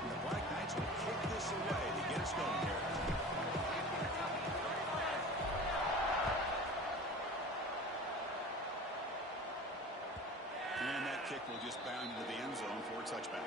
And the Black Knights will kick this away to get us going here. And that kick will just bound into the end zone for a touchback.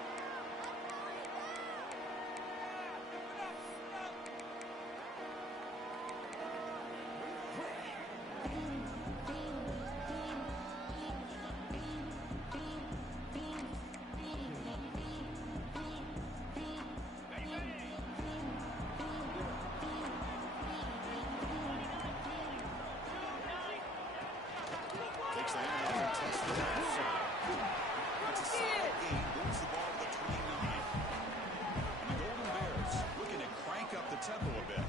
Takes the handoff and tests the outside. It's a solid gain. Moves the ball to the 29. And the Golden Bears looking to crank up the tempo a bit.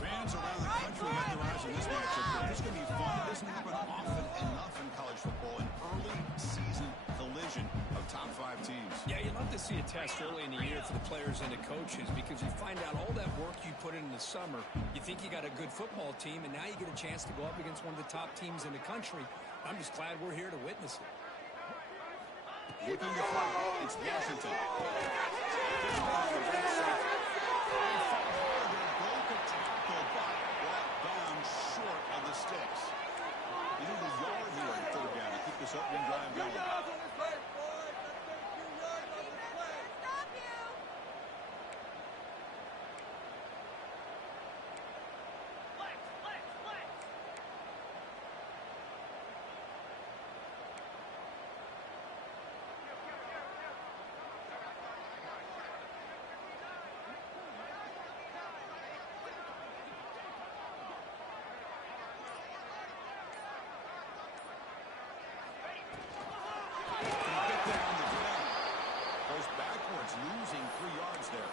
Fans around the country have their eyes on this matchup. It's going to be fun. It doesn't happen often enough in college football. An early season collision of top 5 teams. Yeah, you'd love to see a test early in the year for the players and the coaches because you find out all that work you put in the summer. You think you got a good football team, and now you get a chance to go up against one of the top teams in the country. I'm just glad we're here to witness it. Looking to throw. It's Washington. Broken tackle, but brought down short of the sticks. You need a yard here on 3rd down to keep this opening drive going. Losing 3 yards there.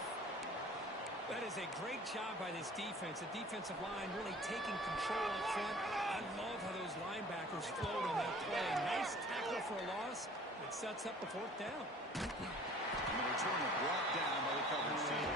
That is a great job by this defense. The defensive line really taking control up front. I love how those linebackers flowed on that play. Nice tackle for a loss. It sets up the 4th down. And the returner brought down by the coverage team.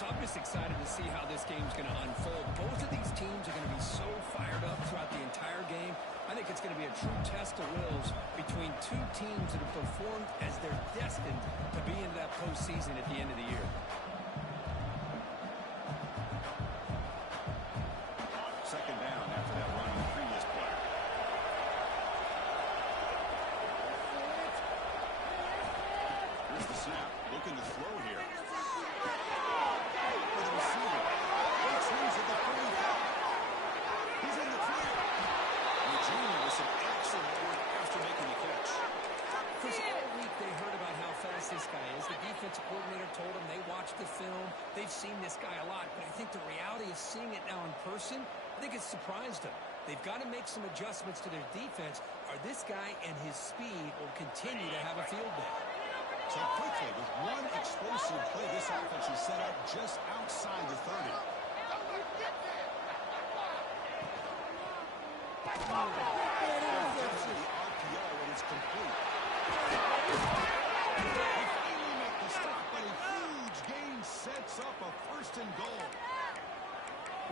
I'm just excited to see how this game's going to unfold. Both of these teams are going to be so fired up throughout the entire game. I think it's going to be a true test of wills between 2 teams that have performed as they're destined to be in that postseason at the end of the year. Second down after that run on the previous play. Here's the snap. Looking to throw here. For the receiver. Returns at the 45. He's in the clear. And the junior with some excellent work after making the catch. Chris, all week they heard about how fast this guy is. The defensive coordinator told them they watched the film. They've seen this guy a lot. But I think the reality of seeing it now in person, I think it's surprised them. They've got to make some adjustments to their defense, or this guy and his speed will continue to have a field day. So quickly, with one explosive play, this offense is set up just outside the 30. Gets to the RPO and it's complete. They finally make the stop, but a huge gain sets up a 1st and goal.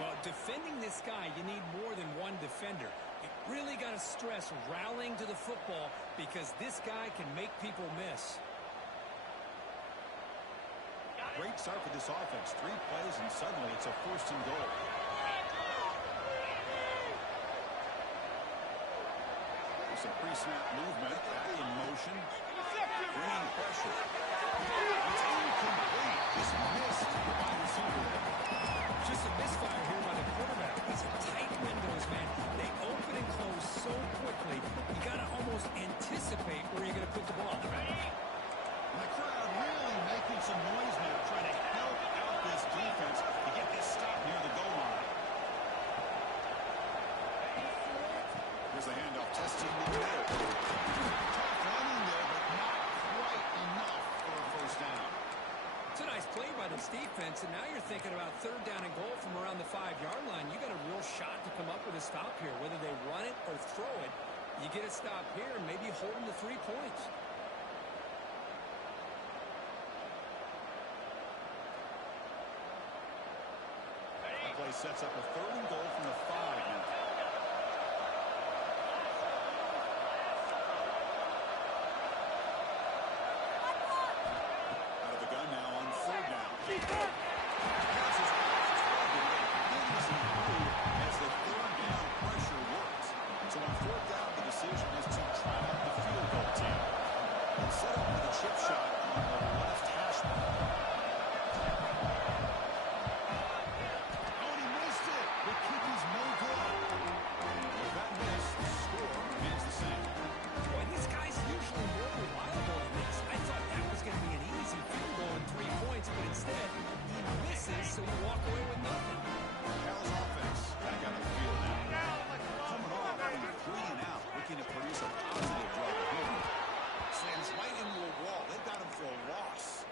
Well, defending this guy, you need more than one defender. You really got to stress rallying to the football because this guy can make people miss. Great start for this offense. 3 plays, and suddenly it's a 1st and goal. There's some pre-snap movement. Back in motion. Bringing pressure. It's incomplete. Just missed the wide receiver there. Just a misfire here by the quarterback. These are tight windows, man. They open and close Here's the handoff, testing the middle. Tough running there, but not quite enough for a first down. It's a nice play by this defense, and now you're thinking about third down and goal from around the 5-yard line. You got a real shot to come up with a stop here. Whether they run it or throw it, you get a stop here and maybe hold them to 3 points. That play sets up a third and goal from the 5 now. Out of the gun now on third down. Passes easy through as the third down pressure works. So on fourth down, the decision is to try out the field goal team. They'll set up with a chip shot on the left hash mark. Oh, and he missed it. The kick is no good. With that miss, the score remains the same. Boy, this guy's usually more reliable than this. I thought that was going to be an easy field goal and 3 points, but instead, he misses, so we walk away with nothing. Cal's offense back on the field now. Coming off a 3 and out, looking to produce a positive drive home. Slams right into a wall. They've got him for a loss.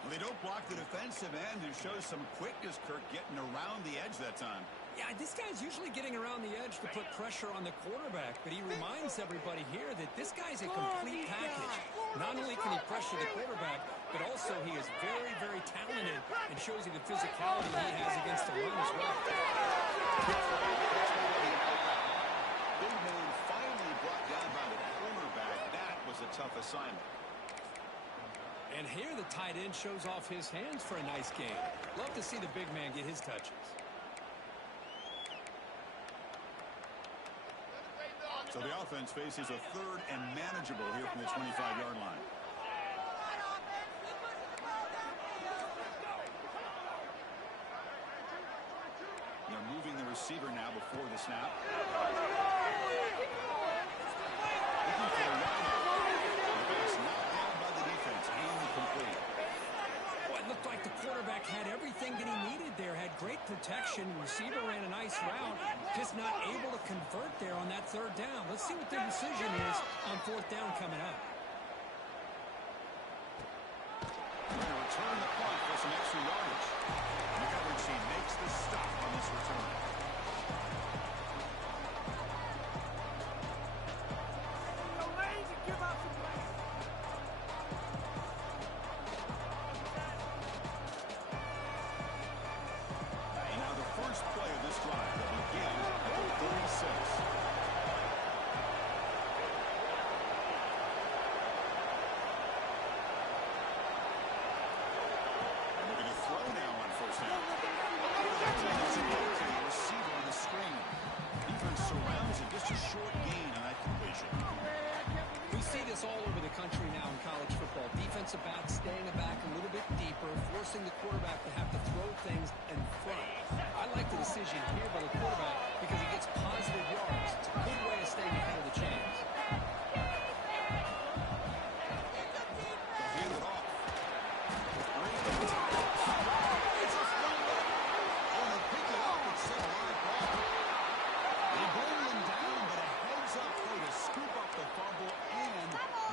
Well, they don't block the defensive end and shows some quickness, Kirk, getting around the edge that time. Yeah, this guy's usually getting around the edge to put pressure on the quarterback, but he reminds everybody here that this guy's a complete package. Not only can he pressure the quarterback, but also he is very, very talented and shows you the physicality he has against the run as well. Big man finally brought down by the cornerback. That was a tough assignment. And here the tight end shows off his hands for a nice game. Love to see the big man get his touches. So the offense faces a third and manageable here from the 25-yard line. They're moving the receiver now before the snap. Looking for a wide. The pass knocked down by the defense. Incomplete. Well, it looked like the quarterback had everything that he needed there. Had great protection. Receiver ran a nice route. Just not able to convert there on that third down. Let's see what their decision is on fourth down coming up. They're going to return the punt for some extra yardage. The coverage team makes the stop on this return. Now the first play of this drive will begin at the 36. Receiver on the screen. Defense surrounds it. Just a short gain on that completion. We see this all over the country now in college football. Defensive backs staying back a little bit deeper, forcing the quarterback to have to throw things in front. I like the decision here by the quarterback because he gets positive yards. It's a good way of staying ahead of the chains. They'll hand it off. They bring them down, but a heads-up play to scoop up the fumble and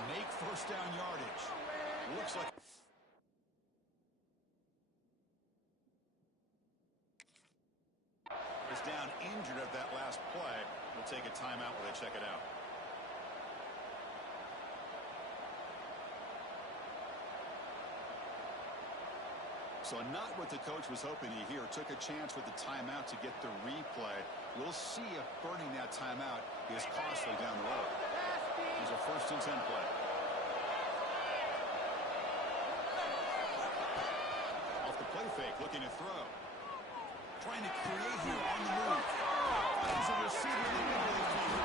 make first down yardage. Looks like is down injured at that last play. We'll take a timeout while they check it out. So not what the coach was hoping to hear. Took a chance with the timeout to get the replay. We'll see if burning that timeout is costly down the road. There's a 1st and 10 play. Off the play fake, looking to throw. Trying to create here on the move. Finds a receiver in the middle of the field.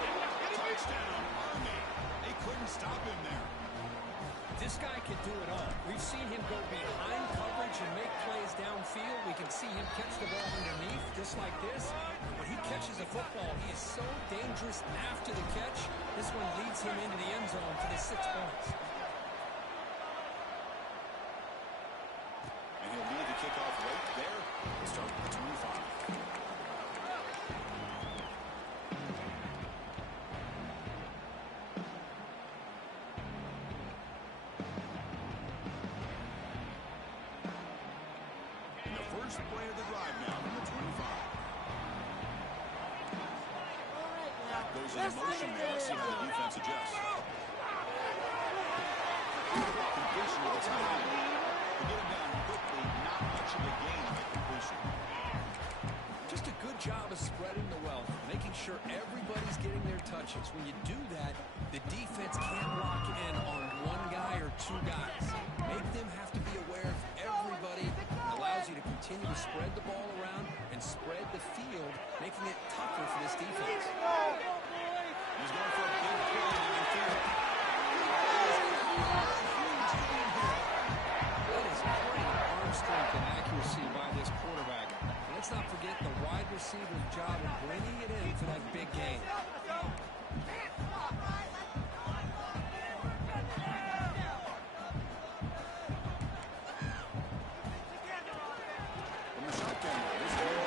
Touchdown, Army. They couldn't stop him there. This guy can do it all. We've seen him go behind coverage and make plays downfield. We can see him catch the ball underneath just like this. When he catches a football, he is so dangerous after the catch. This one leads him into the end zone for the 6 points. And he'll lead the kickoff right there. We'll start with the 25. Usually in motion there. Let's see how the defense adjusts. Completion of the tight end. To get him down quickly, not much of a gain on the completion. Just a good job of spreading the wealth, making sure everybody's getting their touches. When you do that, the defense can't lock in on one guy or two guys. Make them have to be aware of everybody. It allows you to continue to spread the ball around and spread the field, making it tougher for this defense. He's going for a big play on field. That is great arm strength and accuracy by this quarterback. And let's not forget the wide receiver's job of bringing it in for that big gain. From the shotgun, this one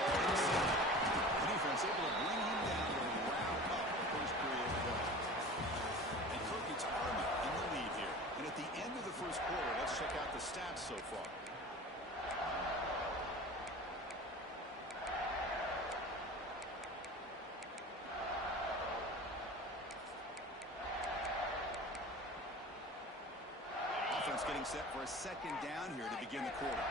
the defense able to bring him down to round up the first period play. And Kirk, it's Army in the lead here. And at the end of the first quarter, let's check out the stats so far. Offense getting set for a second down here to begin the quarter.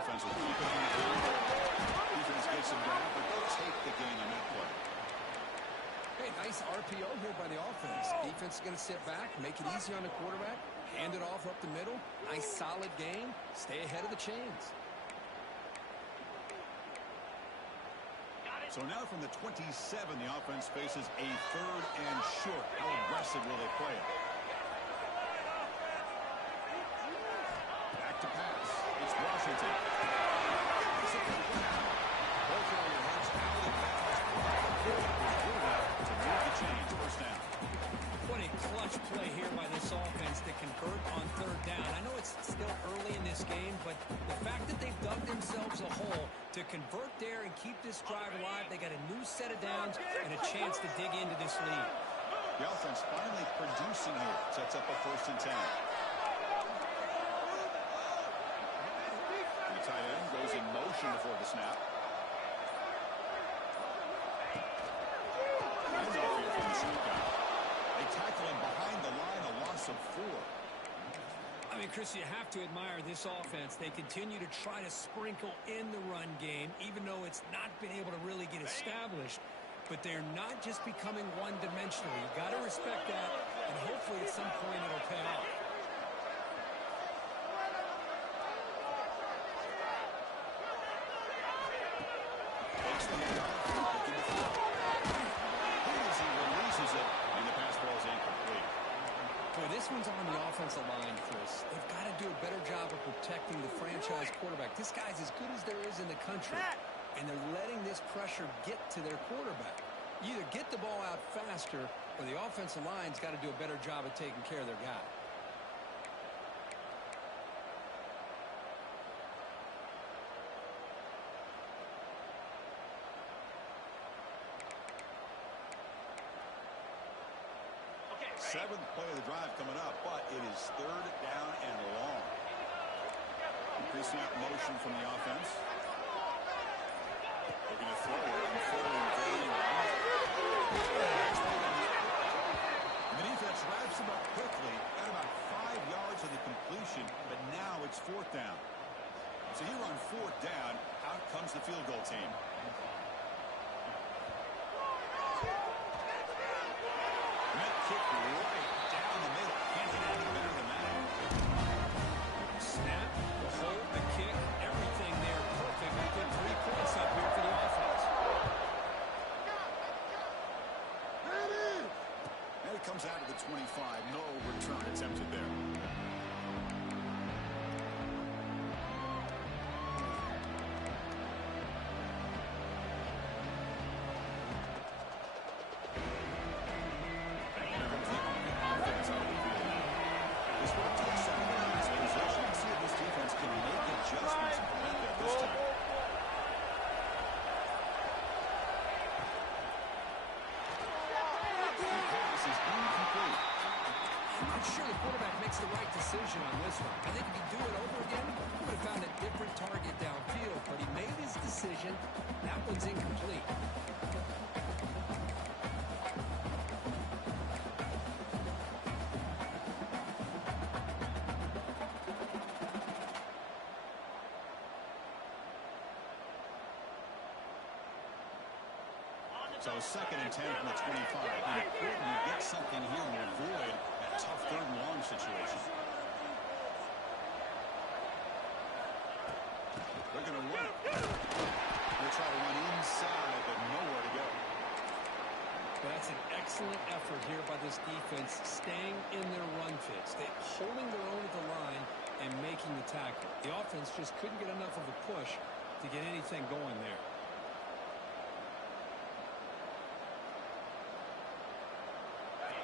Offense will keep it on the field. Defense gets him down, but they'll take the gain on that play. Hey, nice RPO here by the offense. Defense is going to sit back, make it easy on the quarterback, hand it off up the middle. Nice solid game. Stay ahead of the chains. So now from the 27, the offense faces a third and short. How aggressive will they play it? Back to pass. It's Washington. Both area runs out of bounds. Good enough to move the chains. First down. What a clutch play here by this offense to convert on third down. I know it's still early in this game, but the fact that they've dug themselves a hole to convert there and keep this drive alive, they got a new set of downs and a chance to dig into this lead. The offense finally producing here. Sets up a 1st and 10. The tight end goes in motion before the snap. Handoff here from the shotgun. They tackle him behind the line, a loss of 4. I mean, Chris, you have to admire this offense. They continue to try to sprinkle in the run game, even though it's not been able to really get established. But they're not just becoming one-dimensional. You got to respect that, and hopefully at some point it'll pay off. Takes the handoff, looking to throw. He releases it, and the pass ball is incomplete. Boy, this one's on the offensive line, Chris. They've got to do a better job of protecting the franchise quarterback. This guy's as good as there is in the country, and they're letting this pressure get to their quarterback. You either get the ball out faster, or the offensive line's got to do a better job of taking care of their guy. Seventh play of the drive coming up, but it is third down and long. Increasing out motion from the offense. Looking to throw it on 4th and 31. The defense wraps him up quickly at about 5 yards of the completion, but now it's 4th down. So here on 4th down, out comes the field goal team. Kick right down the middle. Can't get any better than that. Snap, the hold, the kick, everything there perfect. We put 3 points up here for the offense. And it comes out of the 25. No return attempted there. The right decision on this one. I think if you do it over again, he would have found a different target downfield, but he made his So 2nd and 10 from the 25. And important to get something here to avoid that tough 3rd and long situation. They're going to run it. They'll try to run inside, but nowhere to go. Well, that's an excellent effort here by this defense, staying in their run fits. They're holding their own at the line and making the tackle. The offense just couldn't get enough of a push to get anything going there.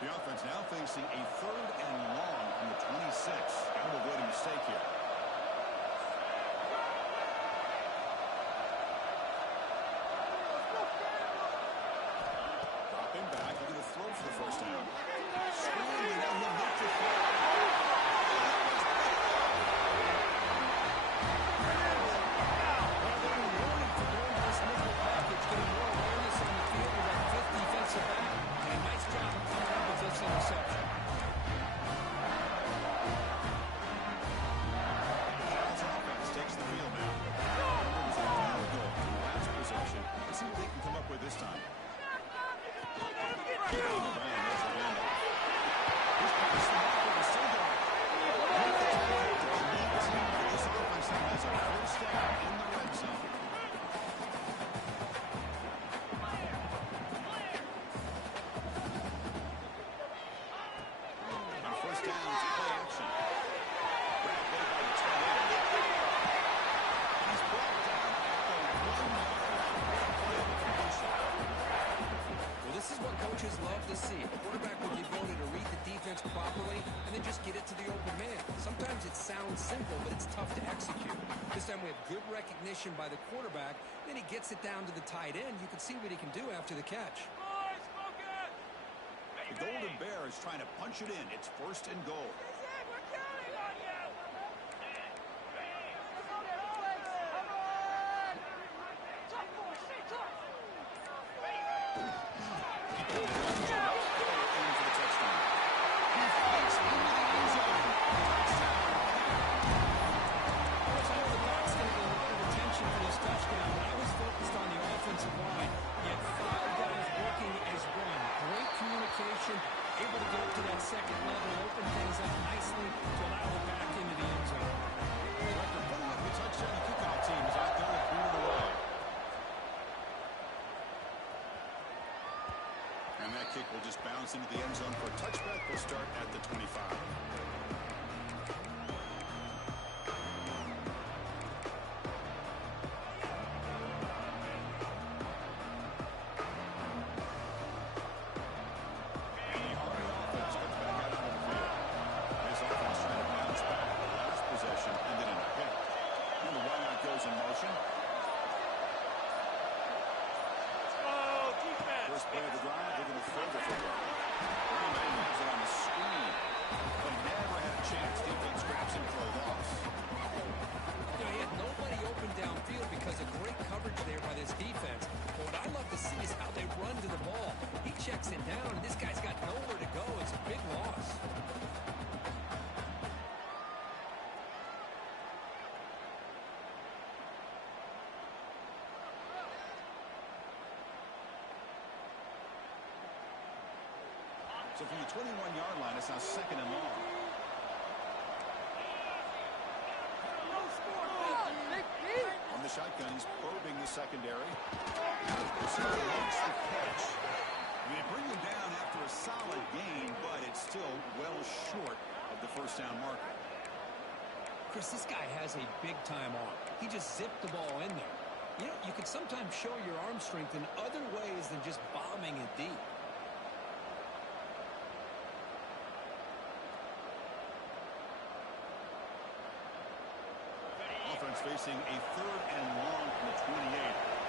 The offense now facing a 3rd and long from the 26. Got to avoid a mistake here. Dropping back, looking to throw for the 1st down. Scrambling, now he'll make the throw. Well, they're rewarded for doing this nickel package, getting more awareness on the field with that 5th defensive back. And a nice job of coming up with this interception. Giants offense takes the field now. It was a field goal from the last possession. Let's see what they can come up with this time. Coaches love to see a quarterback with the ability to read the defense properly and then just get it to the open man. Sometimes it sounds simple, but it's tough to execute. This time we have good recognition by the quarterback. Then he gets it down to the tight end. You can see what he can do after the catch. The Golden Bear is trying to punch it in. It's 1st and goal. Able to get up to that 2nd level, open things up nicely to allow the back into the end zone. After putting up the touchdown, the kickoff team is out there to boot it away. And that kick will just bounce into the end zone for a touchback. Will start at the 25. Checks it down, and this guy's got nowhere to go. It's a big loss. So from the 21-yard line, it's now 2nd and long. On the shotgun, he's probing the secondary. So makes the catch. They bring him down after a solid gain, but it's still well short of the 1st down marker. Chris, this guy has a big-time arm. He just zipped the ball in there. You know, you can sometimes show your arm strength in other ways than just bombing it deep. Offense facing a 3rd and long from the 28.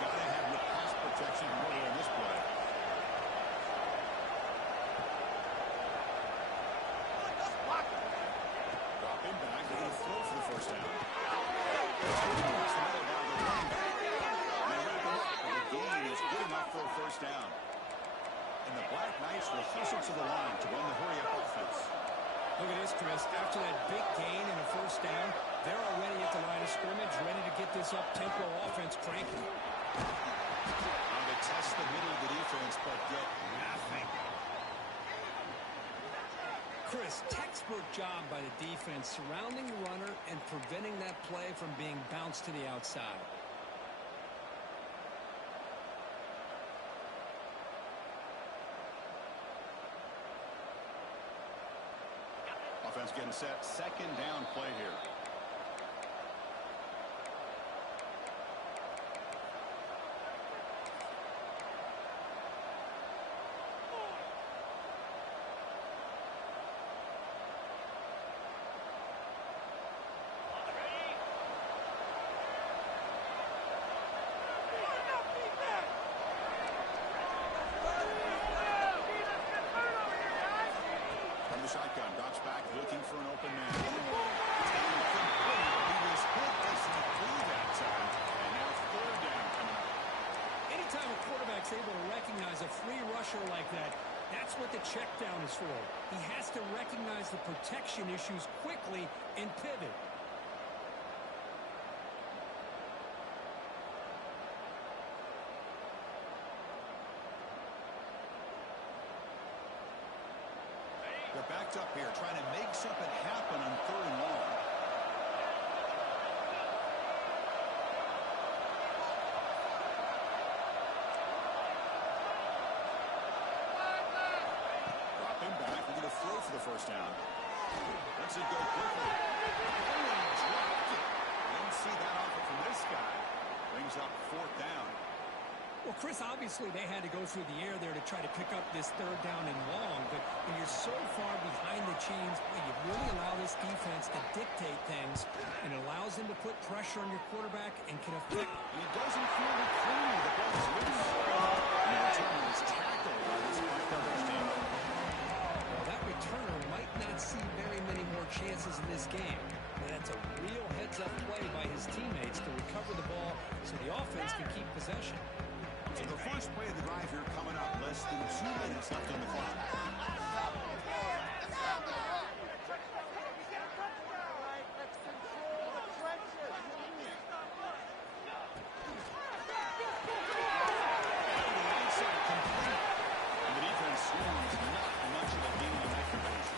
Got to have your pass protection early in this play. Dropping back, they're going to throw for the 1st down. The gain is good enough for a 1st down. And the Black Knights will hustle to the line to run the hurry-up offense. Look at this, Chris. After that big gain and a 1st down, they're already at the line of scrimmage, ready to get this up-tempo offense cranking. Now they test the middle of the defense, but get nothing. Chris, textbook job by the defense surrounding the runner and preventing that play from being bounced to the outside. Offense getting set. Second down play here. From the shotgun, drops back, looking for an open man. He was hit, doesn't do that time. And now third down coming up. Anytime a quarterback's able to recognize a free rusher like that, that's what the check down is for. He has to recognize the protection issues quickly and pivot. They're backed up here, trying to make something happen on third and long. Drop him back. We're going to throw for the first down. Lets it go quickly. Oh, dropped it. Didn't see that offer from this guy. Brings up fourth down. Well, Chris, obviously they had to go through the air there to try to pick up this third down and long, but when you're so far behind the chains, you really allow this defense to dictate things, and it allows them to put pressure on your quarterback and can affect. He doesn't feel it clean. The ball's loose. And the return is tackled by this punt coverage team. Well, that returner might not see very many more chances in this game. And that's a real heads-up play by his teammates to recover the ball so the offense can keep possession. So the first play of the drive here coming up. Less than 2 minutes left on the clock. And the defense swarms not much of a gain on that conversion.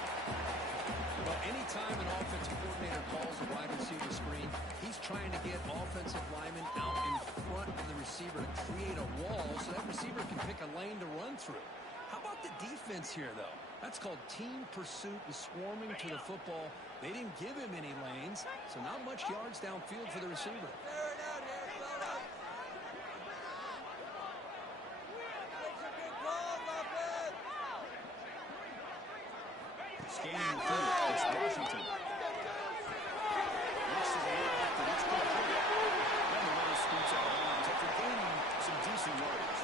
Well, anytime an offensive coordinator calls a wide receiver screen, he's trying to get offensive linemen out in front of the receiver to create a wall so that receiver can pick a lane to run through. How about the defense here, though? That's called team pursuit and swarming to the football. They didn't give him any lanes, so not much yards downfield for the receiver. Scanning through, it's Washington. Looks to the left, and it's complete. And the runner scoots out of bounds after gaining some decent yardage.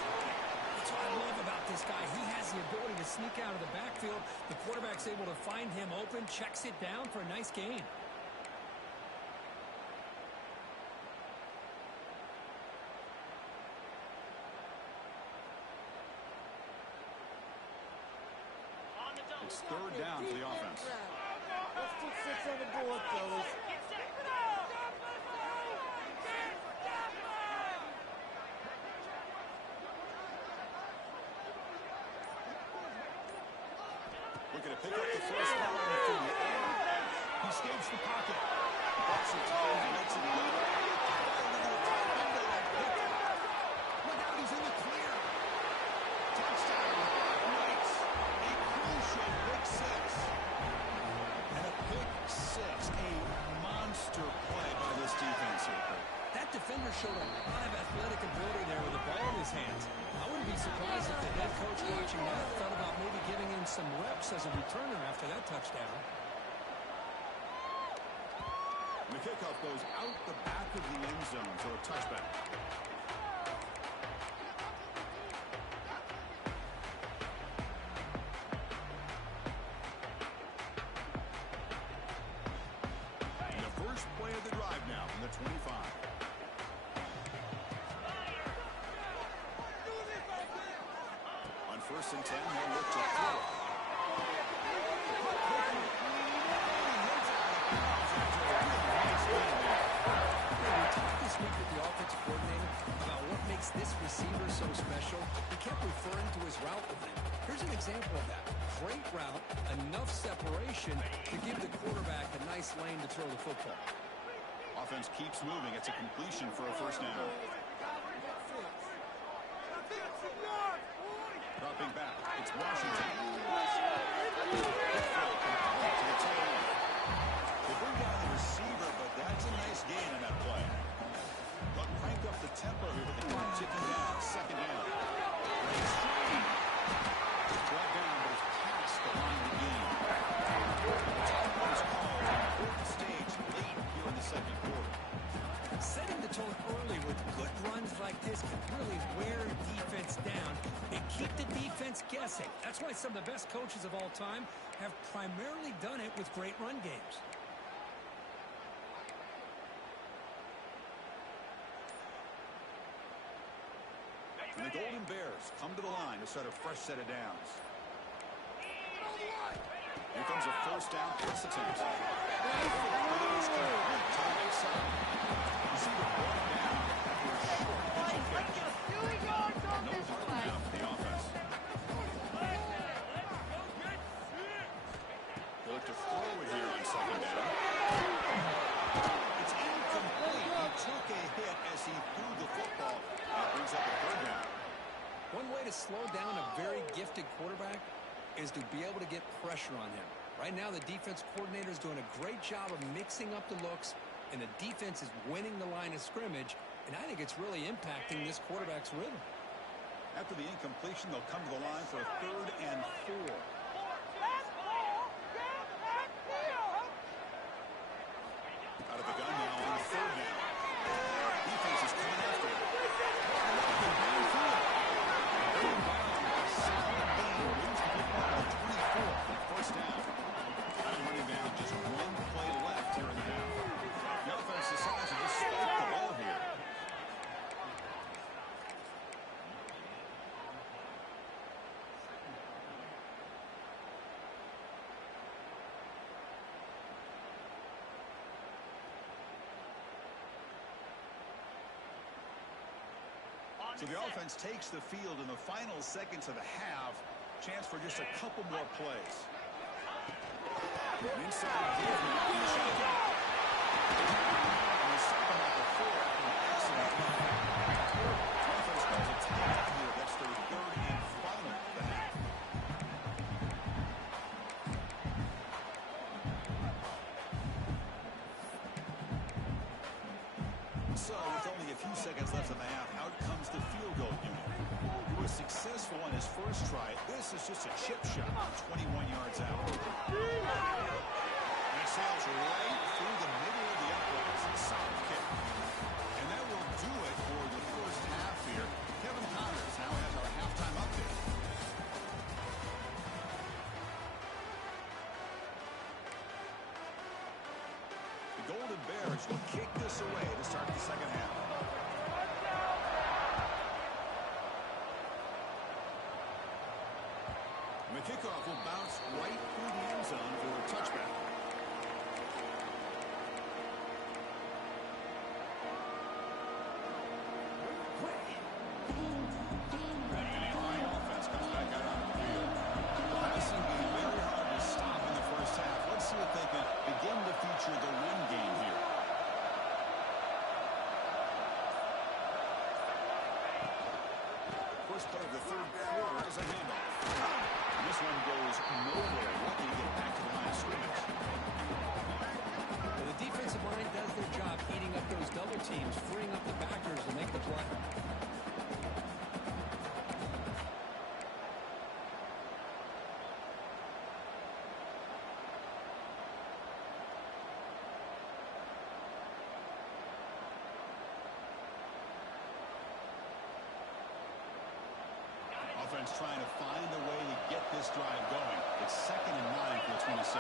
That's what I love about this guy. He has the ability to sneak out of the backfield. The quarterback's able to find him open, checks it down for a nice gain. It's third down for the offense. Let's put 6 on the board, fellas. Looking to pick up the first down from the air. He escapes the pocket. Bucks it time and lets it go. Look out, he's in the clear. Touchdown. Knights. A crucial pick six. And a pick six. A monster play by this defense here. That defender showed a lot of athletic ability there with the ball in his hands. I wouldn't be surprised if the head coach watching that thought about maybe giving him some reps as a returner after that touchdown. And the kickoff goes out the back of the end zone for a touchback. And the first play of the drive now from the 25. On first and 10, they'll look to throw. We talked this week with the offensive coordinator about what makes so special, he kept referring to his route line. Here's an example of that. Great route, enough separation to give the quarterback a nice lane to throw the football. Offense keeps moving. It's a completion for a first down. Dropping back. It's Washington. They bring down the receiver, but that's a nice gain on that play. But crank up the tempo here with the clock ticking down. Second down. Brought down, but it's past the line of the game. Timeout is called at an important stage late here in the second quarter. Setting the tone early with good runs like this can really wear defense down and keep the defense guessing. That's why some of the best coaches of all time have primarily done it with great run games. And the Golden Bears come to the line to start a fresh set of downs. Here comes a first down pass attempt. It is complete to the right side. Receiver brought down after a short pitch catch. No huddle now for the offense. They look to throw it here on second down. It's incomplete. He took a hit as he threw the football. That brings up a third down. One way to slow down a very gifted quarterback is to be able to get pressure on him. Right now, the defense coordinator is doing a great job of mixing up the looks, and the defense is winning the line of scrimmage, and I think it's really impacting this quarterback's rhythm. After the incompletion, they'll come to the line for a 3rd and 4. Out of the gun now on 3rd down. Defense is coming after it. First down. I'm running down just one play left here in the half. The offense decides to just spike the ball here. So the offense takes the field in the final seconds of the half. Chance for just a couple more plays. An inside give now in the shotgun. And they stop him at the 4 after an accident. The offense calls a timeout here. That's their 3rd and final of the half. So with only a few seconds left in the half, out comes the field goal unit. He was successful on his first try. This is just a chip shot 21 yards out. And it sails right through the middle of the uprights. A solid kick. And that will do it for the first half here. Kevin Connors now has our halftime update. The Golden Bears will kick this away to start the second half. And the kickoff will bounce right through the end zone for a touchback. And the offense comes back out on the field. The passing being very hard to stop in the first half. Let's see if they can begin to feature the run game here. First play of the third quarter is a handoff. And this one goes nowhere. Lucky to get back to the line of scrimmage. Well, the defensive line does their job eating up those double teams, freeing up the backers to make the play. Offense trying to find a way to get this drive going. It's 2nd and 9 for the 26.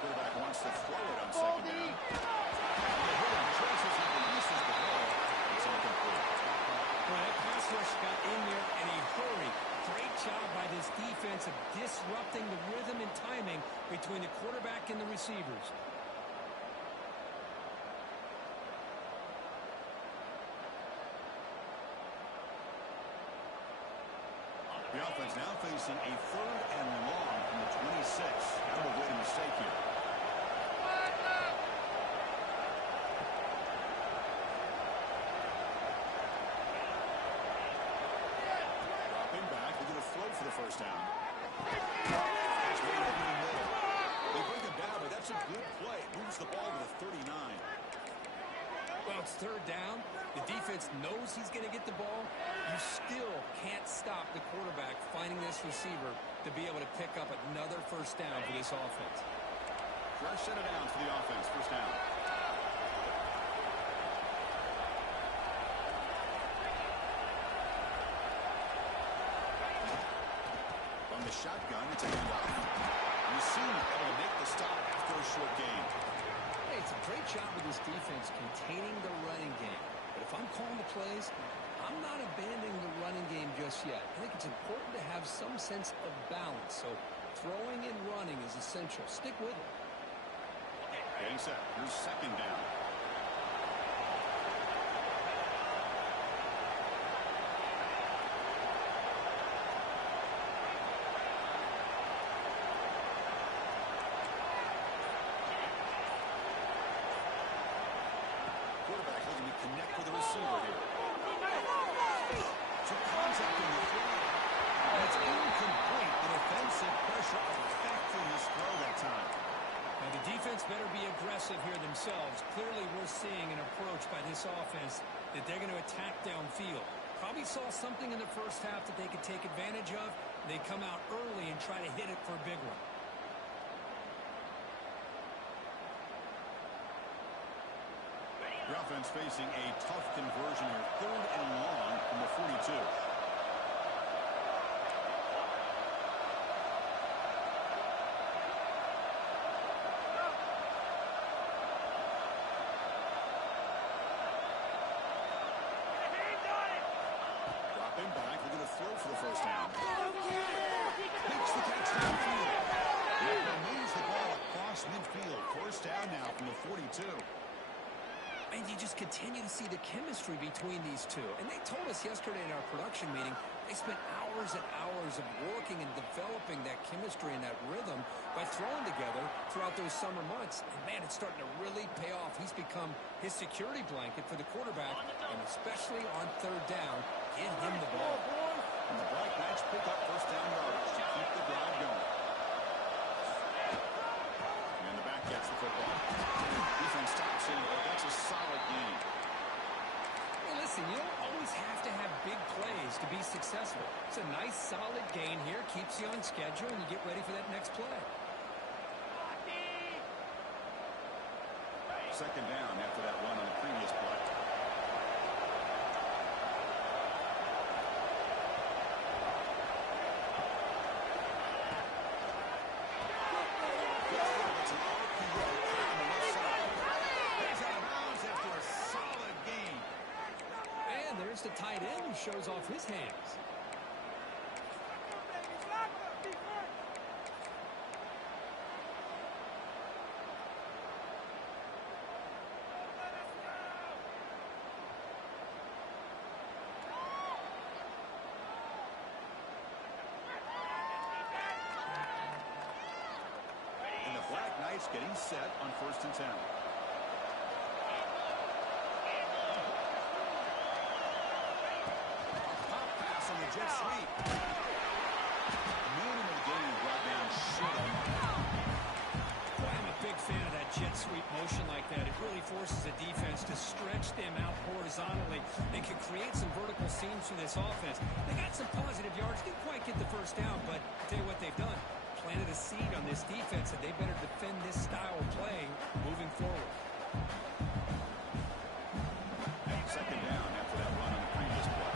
Quarterback wants to throw it on 2nd down. Choices he releases the ball. It's incomplete. Well, that pass rush got in there and he hurried. Great job by the this defense of disrupting the rhythm and timing between the quarterback and the receivers. The offense now facing a 3rd and long from the 26. Got to avoid a mistake here. Dropping back, they're going to throw for the first down. That's way over the middle. They bring him down, but that's a good play. Moves the ball to the 39. Well, it's 3rd down. The defense knows he's going to get the ball. You still can't stop the quarterback finding this receiver to be able to pick up another first down for this offense. Fresh set of downs for the offense. First down. From the shotgun, it's a handoff. You see him able to make the stop after a short gain. Hey, it's a great job with this defense containing the running game. But if I'm calling the plays, I'm not abandoning the running game just yet. I think it's important to have some sense of balance. So throwing and running is essential. Stick with it. Getting set. Here's 2nd down. Quarterback looking to connect with the receiver here. To contact in the throw. That's incomplete. The defensive pressure affecting this throw that time. Now, the defense better be aggressive here themselves. Clearly, we're seeing an approach by this offense that they're going to attack downfield. Probably saw something in the first half that they could take advantage of. They come out early and try to hit it for a big one. The offense facing a tough conversion here. 3rd and long from the 42. Dropping back, looking to throw for the first down. Makes the catch downfield. And moves the ball across midfield. First down now from the 42. And you just continue to see the chemistry between these two. And they told us yesterday in our production meeting, they spent hours and hours of working and developing that chemistry and that rhythm by throwing together throughout those summer months. And, man, it's starting to really pay off. He's become his security blanket for the quarterback, and especially on 3rd down, get him the ball. And the Black Knights pick up first down yardage to keep the drive going. And the back gets the football. Defense stops in, but that's a solid gain. Hey, listen, you don't always have to have big plays to be successful. It's a nice, solid gain here. Keeps you on schedule, and you get ready for that next play. 2nd down after that run on the previous play. It's an RPO on the left side. He's out of bounds after a solid gain. And there's the tight end who shows off his hands. And the Black Knights getting set on 1st and 10. Pop pass on the jet sweep. Minimal gain brought down short of the mark. Boy, I'm a big fan of that jet sweep motion like that. It really forces the defense to stretch them out horizontally and can create some vertical seams for this offense. They got some positive yards. Didn't quite get the first down, but I'll tell you what they've done. Planted a seed on this defense, and they better defend this style of play moving forward. 2nd down after that run on the previous play.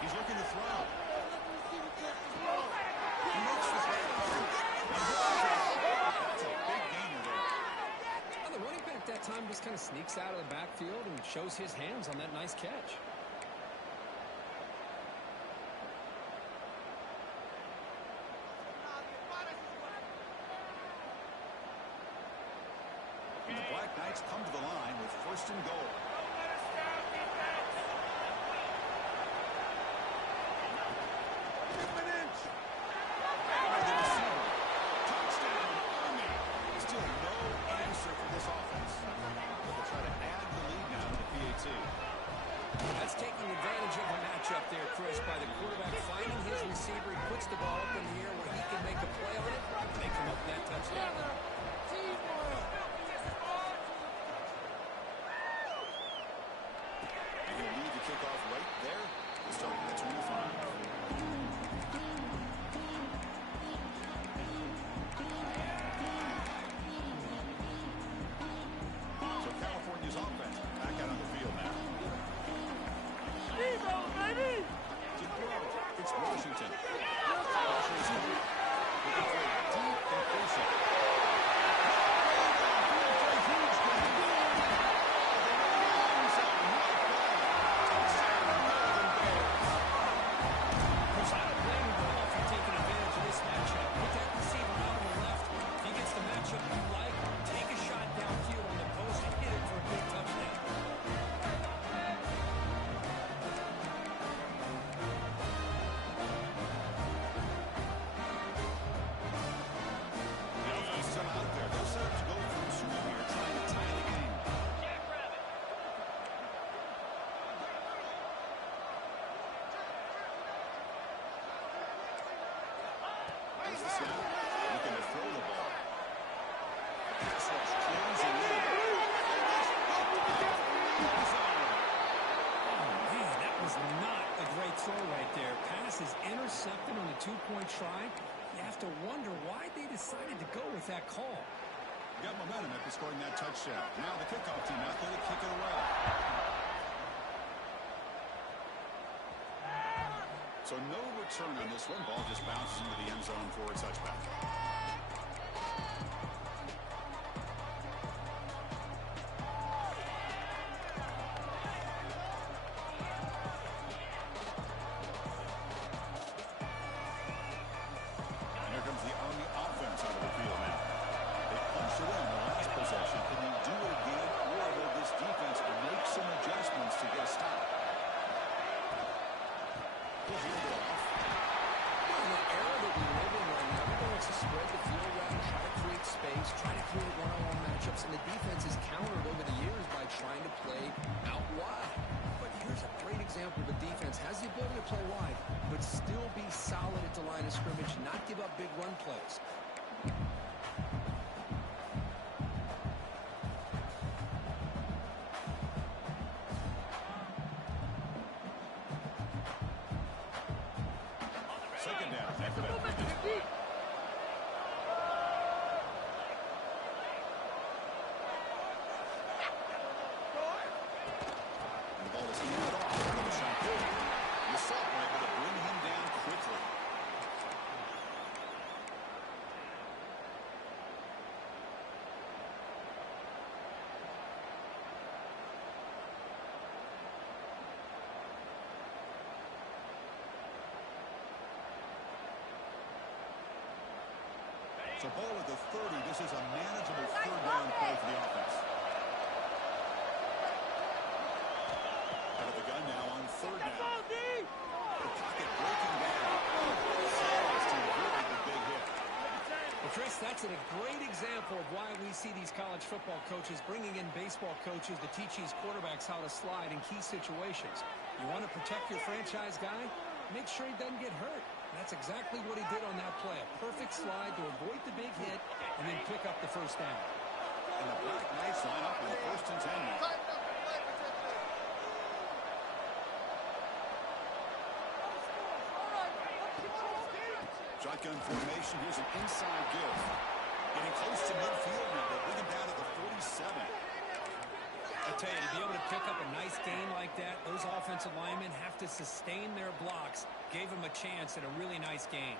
He's looking to throw. He makes the throw. That's a big gainer there. time just kind of sneaks out of the backfield and shows his hands on that nice catch. And the Black Knights come to the line with 1st and goal. That's taking advantage of a matchup there, Chris, by the quarterback finding his receiver. He puts the ball up in the air where he can make a play on it, and they come up with that touchdown. And he'll lead the kickoff right there. Starting at 25. So California's offense back out on the field now. It's Washington. Washington looking for a deep completion. Coach, I don't blame him at all for taking advantage of this matchup. Put that receiver out on the left. If he gets the matchup you like, take a shot downfield on the post and hit it for a big touchdown. Looking to throw the ball. Pass rush closing in. Man, that was not a great throw right there. Pass is intercepted on the two-point try. You have to wonder why they decided to go with that call. Got momentum after scoring that touchdown. Now the kickoff team out there to kick it away. So no return on this one. Ball just bounces into the end zone for a touchback. And here comes the Army offense out of the field now. They punched it in the last possession. Can they do it again, or will this defense make some adjustments to get a stop? We'll hand it off. In the era that we live in right now, everyone wants to spread the field around, try to create space, try to create one-on-one matchups, and the defense has countered over the years by trying to play out wide. But here's a great example of a defense has the ability to play wide, but still be solid at the line of scrimmage, not give up big run plays. Second down after that previous play. And the ball is handed off. You saw it able to bring him down quickly. So ball at the 30. This is a manageable third down play for the offense. Out of the gun now on third down. The pocket breaking down. Silas to avoid the big hit. Well, Chris, that's a great example of why we see these college football coaches bringing in baseball coaches to teach these quarterbacks how to slide in key situations. You want to protect your franchise guy? Make sure he doesn't get hurt. That's exactly what he did on that play. A perfect slide to avoid the big hit and then pick up the first down. And the Black Knights line up in 1st and 10 now. Shotgun formation. Here's an inside give. Getting close to midfield now. They'll bring him down to the 47. I tell you, to be able to pick up a nice gain like that, those offensive linemen have to sustain their blocks. Gave them a chance at a really nice game.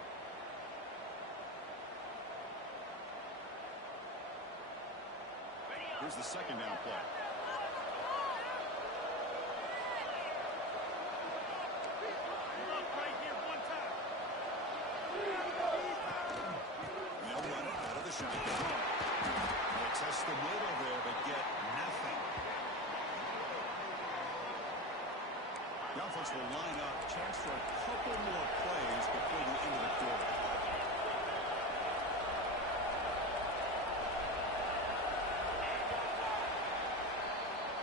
Here's the second down play. They'll run it out of the shotgun. They test the middle there, but get nothing. The offense will line up. Chance for a couple more plays before the end of the quarter.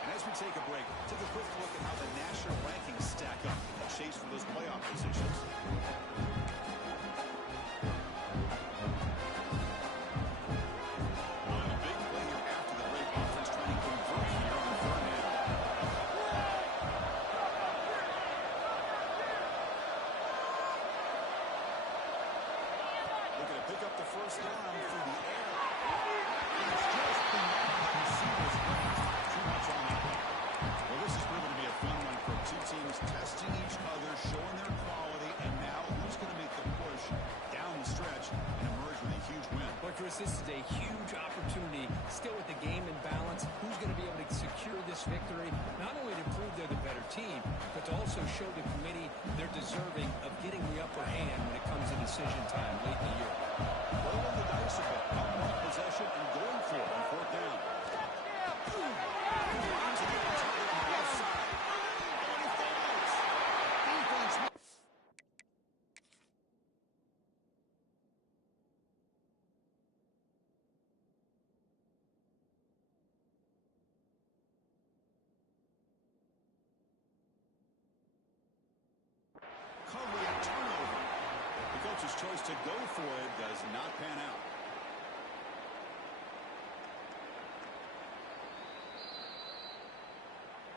And as we take a break, take a quick look at how the national rankings stack up in the chase for those playoff positions. First down through the air. It's just beyond the receiver's grasp. Too much on that one. Well, this has proven to be a fun one for two teams testing each other, showing their quality, and now who's going to make the push down the stretch and emerge with a huge win. But Chris, this is a huge opportunity. Still with the game in balance, who's going to be able to secure this victory? Not only to prove they're the better team, but to also show the committee they're deserving of getting the upper hand when it comes to decision time late in the year. Rolling the dice a bit, up on possession and going for it on fourth down. Covering a turnover. The coach's choice to go for it does not pan out.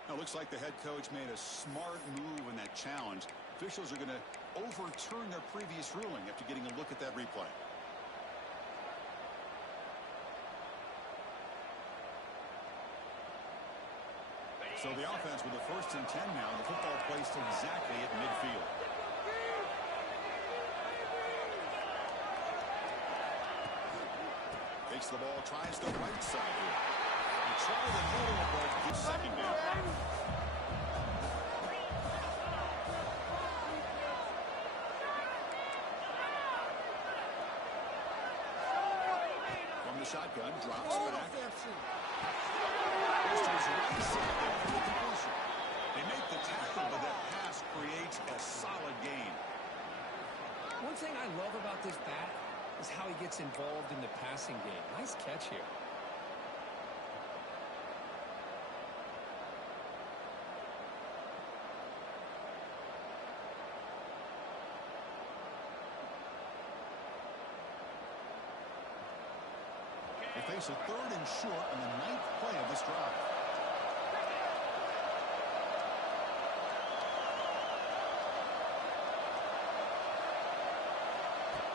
Now, it looks like the head coach made a smart move in that challenge. Officials are going to overturn their previous ruling after getting a look at that replay. So the offense with the 1st and 10 now. The football placed exactly at midfield. Takes the ball, tries the right side here. He tried the middle, but gets second down. From the shotgun, drops back. Goes to his right side there for the completion. They make the tackle, but that pass creates a solid gain. One thing I love about this back is how he gets involved in the passing game. Nice catch here. They face a 3rd and short on the 9th play of this drive.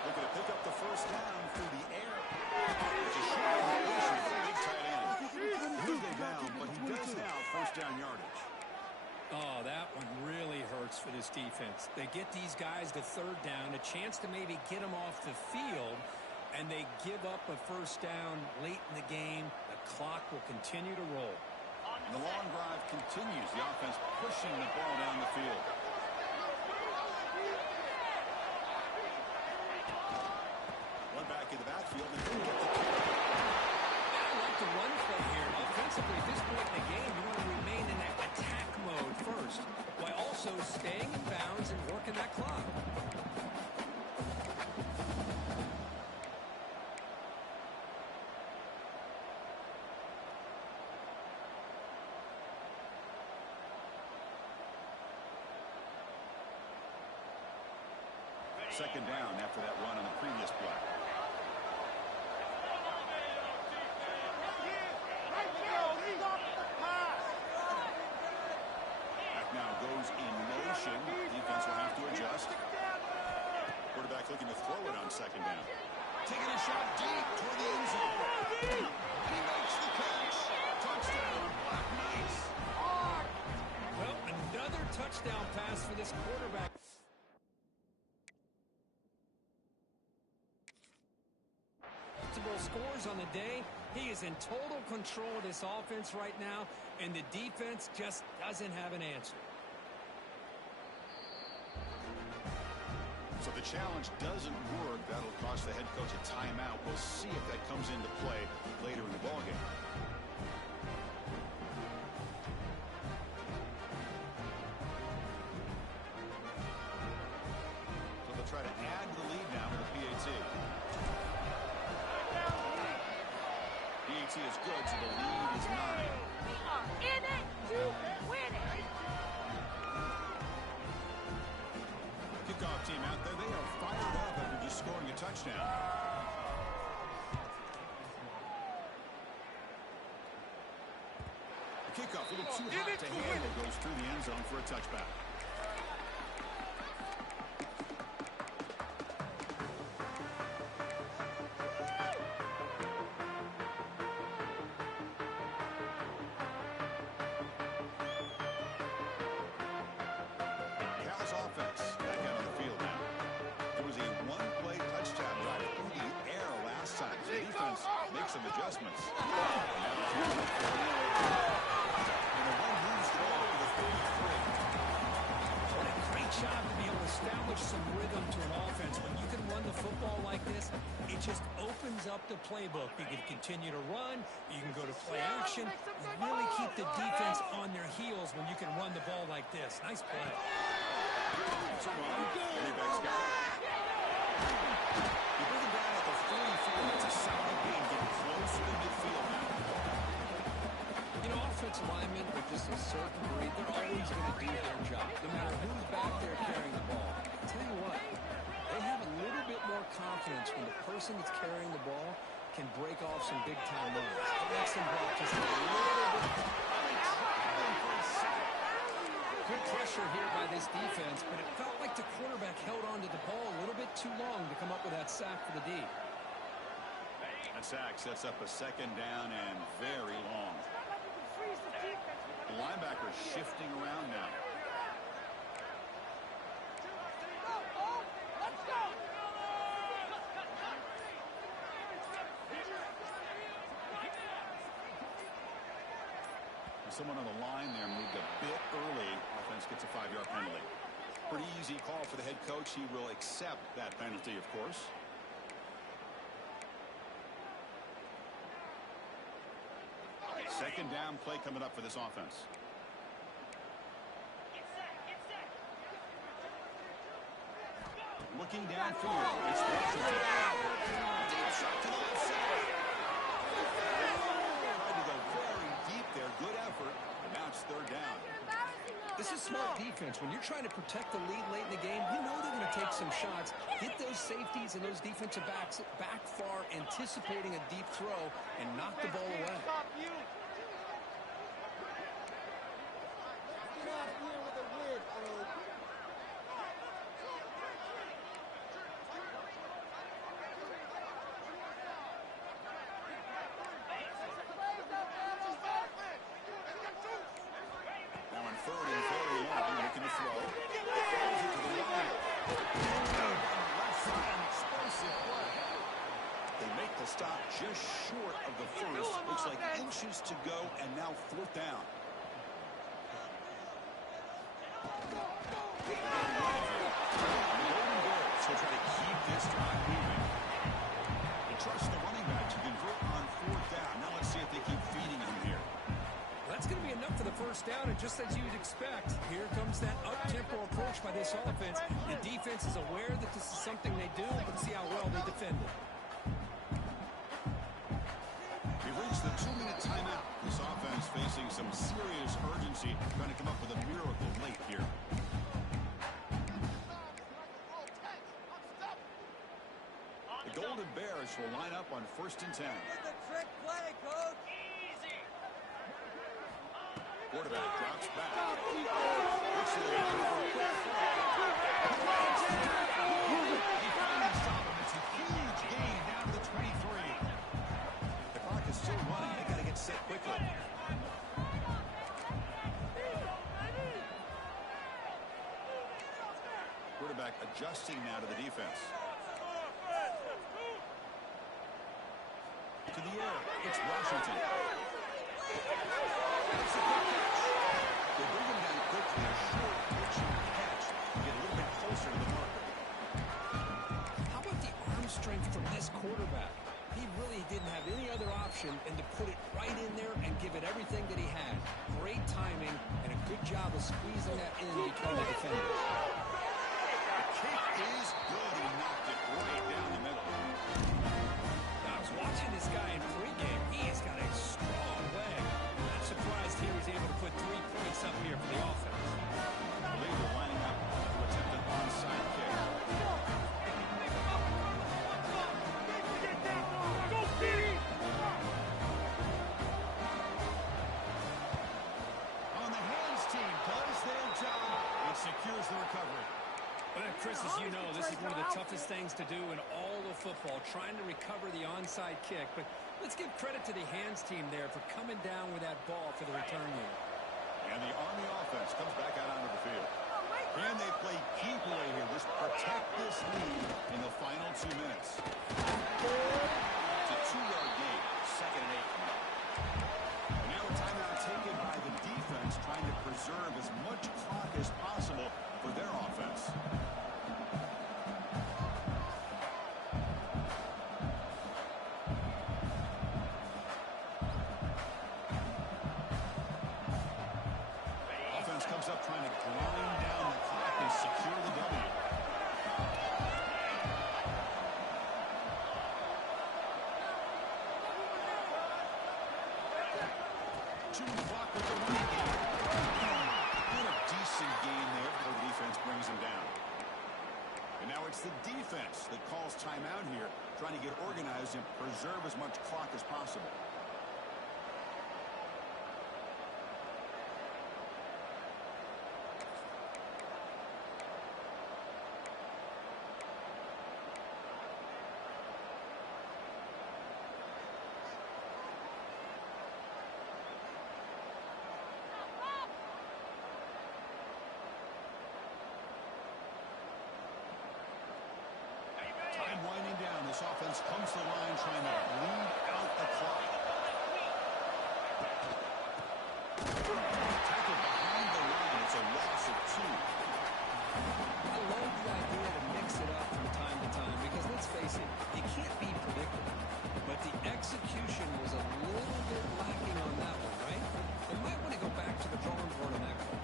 Looking to pick up the first down through the air. It's a short completion for the big tight end. He'll go down, but he does have first down yardage. Oh, that one really hurts for this defense. They get these guys to 3rd down, a chance to maybe get them off the field, and they give up a first down late in the game. The clock will continue to roll. And the long drive continues. The offense pushing the ball down the field. One back in the backfield and couldn't get the carry. I like the run play here. Offensively, at this point in the game, you want to remain in that attack mode first, while also staying in bounds and working that clock. Second down after that run on the previous play. Back now goes in motion. Defense will have to adjust. Quarterback looking to throw it on second down. Taking a shot deep toward the end zone. And he makes the catch. Touchdown, Black Knights. Well, another touchdown pass for this quarterback. scores on the day. He is in total control of this offense right now, and the defense just doesn't have an answer. So the challenge doesn't work. That'll cost the head coach a timeout. We'll see if that comes into play later in the ballgame. So they'll try to add to the lead now to the PAT. PAT is good, so the lead is 9. We are in it to win it. Kickoff team out there. They are fired up after just scoring a touchdown. The kickoff a little too hot to handle. Goes through the end zone for a touchback. Some adjustments. What a great job to be able to establish some rhythm to an offense. When you can run the football like this, it just opens up the playbook. You can continue to run, you can go to play action, really keep the defense on their heels when you can run the ball like this. Nice play. It's a run. Quarterback's got it. You bring it down at the 44. It's a solid game. Getting close to the midfield now. You know, offensive linemen are just a certain breed. They're always going to do their job, no matter who's back there carrying the ball. I'll tell you what, they have a little bit more confidence when the person that's carrying the ball can break off some big-time runs. It makes them block just a little bit. Good pressure here by this defense, but it felt like the quarterback held on to the ball a little bit too long to come up with that sack for the D. That sack sets up a second down and very long. The linebacker shifting around now. Someone on the line there moved a bit early. Offense gets a 5-yard penalty. Pretty easy call for the head coach. He will accept that penalty, of course. Second down play coming up for this offense. Looking downfield. It's Washington. Deep shot to the left side. Tried to go very deep there. Good effort. And now it's third down. This is smart defense. When you're trying to protect the lead late in the game, you know they're going to take some shots. Hit those safeties and those defensive backs back far, anticipating a deep throw, and knock the ball away. Stop just short of the first. Looks like inches to go, and now fourth down. The Golden Bears will try to keep this drive moving. They trust the running back to convert on fourth down. Now let's see if they keep feeding him here. That's going to be enough for the first down, and just as you'd expect, here comes that up-tempo approach by this offense. The defense is aware that this is something they do. Let's see how well they defend it. The 2-minute timeout. This offense facing some serious urgency, trying to come up with a miracle late here. The Golden Bears will line up on 1st and 10. The trick play, coach. Quarterback drops back. He finally stopped him. It's a huge gain down to the 23. The clock is still running. They got to get set quickly. Quarterback adjusting now to the defense. there. It's Washington. That's a good catch. They bring him down quickly. A short pitching catch to get a little bit closer to the marker. How about the arm strength from this quarterback? He really didn't have any other option than to put it right in there and give it everything that he had. Great timing and a good job of squeezing that in between the defenders. The kick is good. He knocked it right down the middle. I was watching this guy in pregame. He has got a strong leg. Not surprised he was able to put 3 points up here for the offense. I believe they're lining up to attempt an onside kick. On the hands team does their job and secures the recovery. Well, Chris, as you know, this is one of the toughest things to do in all of football, trying to recover the onside kick. But let's give credit to the hands team there for coming down with that ball for the return unit. And the Army offense comes back out onto the field. Can they play keep away here? Just protect this lead in the final 2 minutes. It's a 2-yard gain. 2nd and 8 coming up. And now a timeout taken by the defense, trying to preserve as much clock as possible for their offense. Offense comes up trying to grind down the clock and secure the W. Chewing the clock with the running game. Been a decent game there before the defense brings him down. And now it's the defense that calls timeout here, trying to get organized and preserve as much clock as possible. Time winding down. This offense comes to the line trying to bleed out the clock. Tackled behind the line. It's a loss of 2. I love the idea to mix it up from time to time because, let's face it, you can't be predictable. But the execution was a little bit lacking on that one, right? They might want to go back to the drawing board on that call.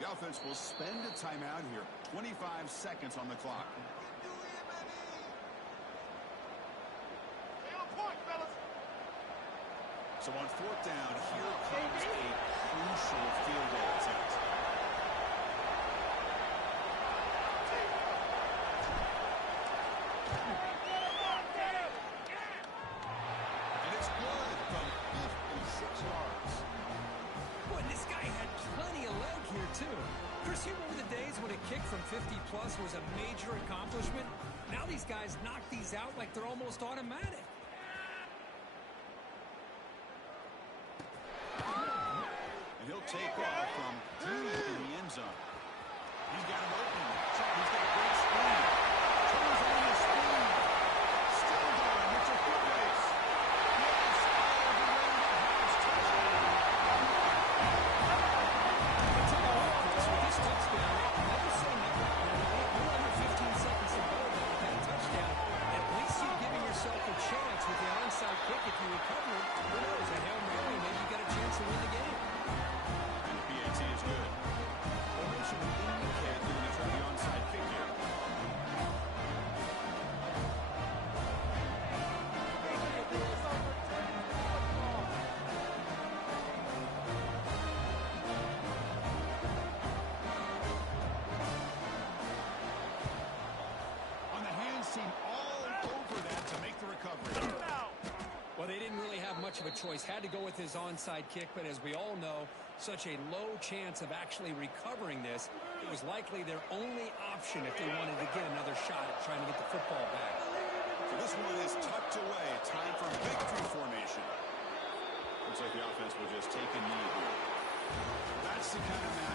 The offense will spend a timeout here. 25 seconds on the clock. So on 4th down, here comes a crucial field goal attempt. And it's good from 56 yards. Boy, this guy had plenty of leg here, too. Chris, you remember the days when a kick from 50-plus was a major accomplishment? Now these guys knock these out like they're almost automatic. And he'll take off from deep in the end zone. He's got him open. He's got a great speed. Turns on his speed. Still going. It's a foot race. Yes, all the way to House touchdown. I'll tell you what, Chris, with this touchdown, never say never. You're under 15 seconds to go now with that touchdown. At least you're giving yourself a chance with the onside kick. If you recover it, who knows, a Hail Mary, maybe you get a chance to win the game. And the PAT is good. Formation indicate they're going to try the onside kick here. a choice. Had to go with his onside kick, but as we all know, such a low chance of actually recovering this. It was likely their only option if they wanted to get another shot at trying to get the football back. So this one is tucked away. Time for victory formation. Looks like the offense will just take a knee here. That's the kind of